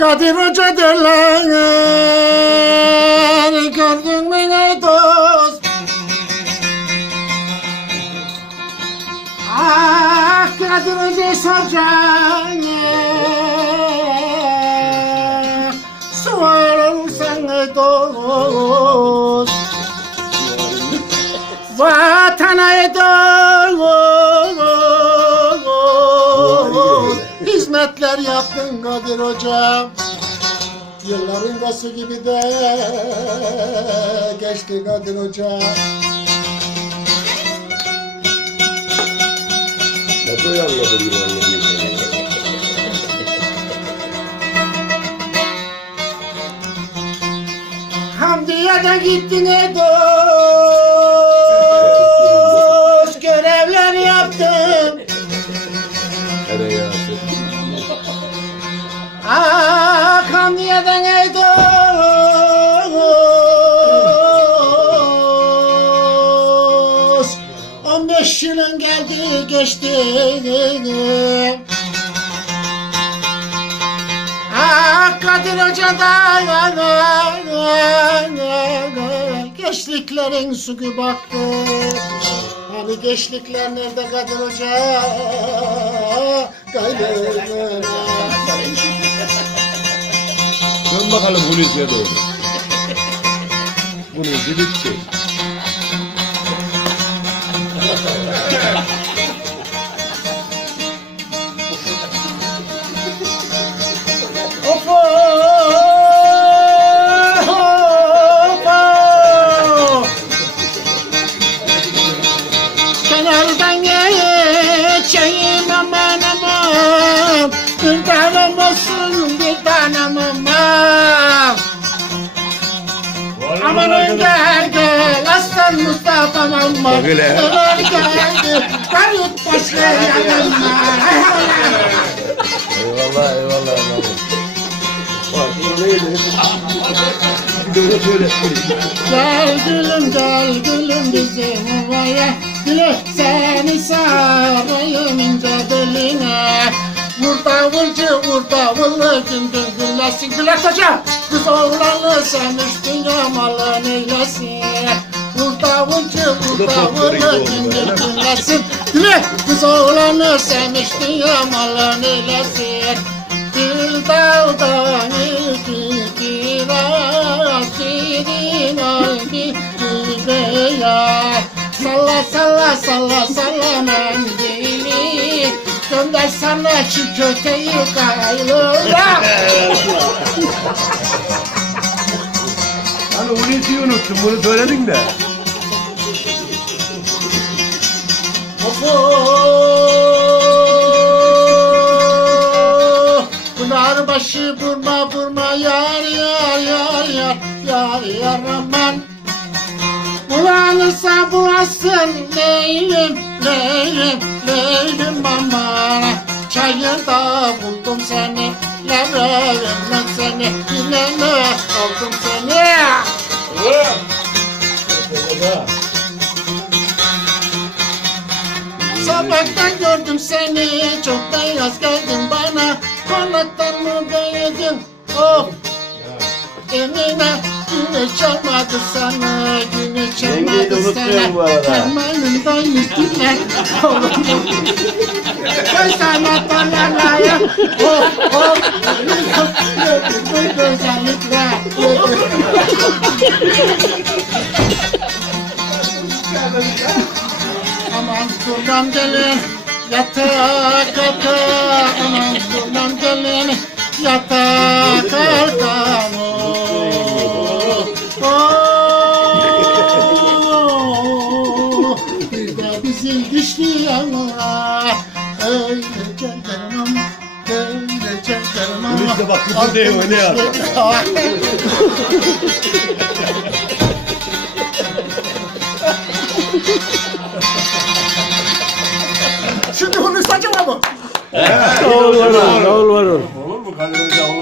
Kadir Hoca derler Gördün mü ne dost? Ah Kadir Hoca soracağım Sorarsan ne dost? Vatana dost Hizmetler yaptın Kadir Hocam? Yılların gası gibi de geçti Kadir Hocam. Nasıl anladım gibi anladım. Hamdiye de gittin e 15 yılın geldi geçti Ah Kadir Hoca'dan Gençliklerin suyu baktı Hani gençlikler nerede Kadir Hoca Gayrı Dön bakalım Hulusi'ye doğru. Hulusi bitti. Amanın gel gel aslan Mustafa'm hele. Gel geldi kayıt başlayanım Eyvallah eyvallah anladım. Bak neydi? Bir de öyle söyle. Gel gülüm gel gülüm bizim ovaya Gülüm seni sarayım ince beline Vur davulcu vur davullu gün gün güllesin Gület hoca Kız oğlanı sen üstün yamalın eylesin Vur davulcu vur davullu oldu gün böyle. gün güllesin Gület kız oğlanı sen üstün yamalın eylesin Gül dağdan iki kiraz Şirin oldu beyaz Salla salla salla salla mendili Gönder sana çiğ köfteyi kaylora Hani Hulusi'yi unuttum bunu söyledin de. Pınar başı vurma vurma yar yar yar yar yar yar aman Bulanırsa bulasın Leylim Leylim Leylim aman. Çayırda buldum seni Levrevimden seni mi oldum seni? Sabahtan gördüm seni Çok beyaz geldin bana. Konaktan mı beğendin Oh. Emine Güneş çalmadı sana Güneş Yengeyi de çalmadı unutmuyorum bu sana arada. Fermanından yüzüne Köy sanatlarına ya Oh oh Bu güzellikler Aman kurnam gelin yatağa kalka Aman kurnam gelin yatağa kalka Oh, bir de bizim güçlü yanlar Öyle cenderim ama Öyle cenderim ama Hulusi de bak, bu değil, öyle ya. Şimdi bunu saçma mı? Olur var olur. Olur mu? Kadir Hoca olur.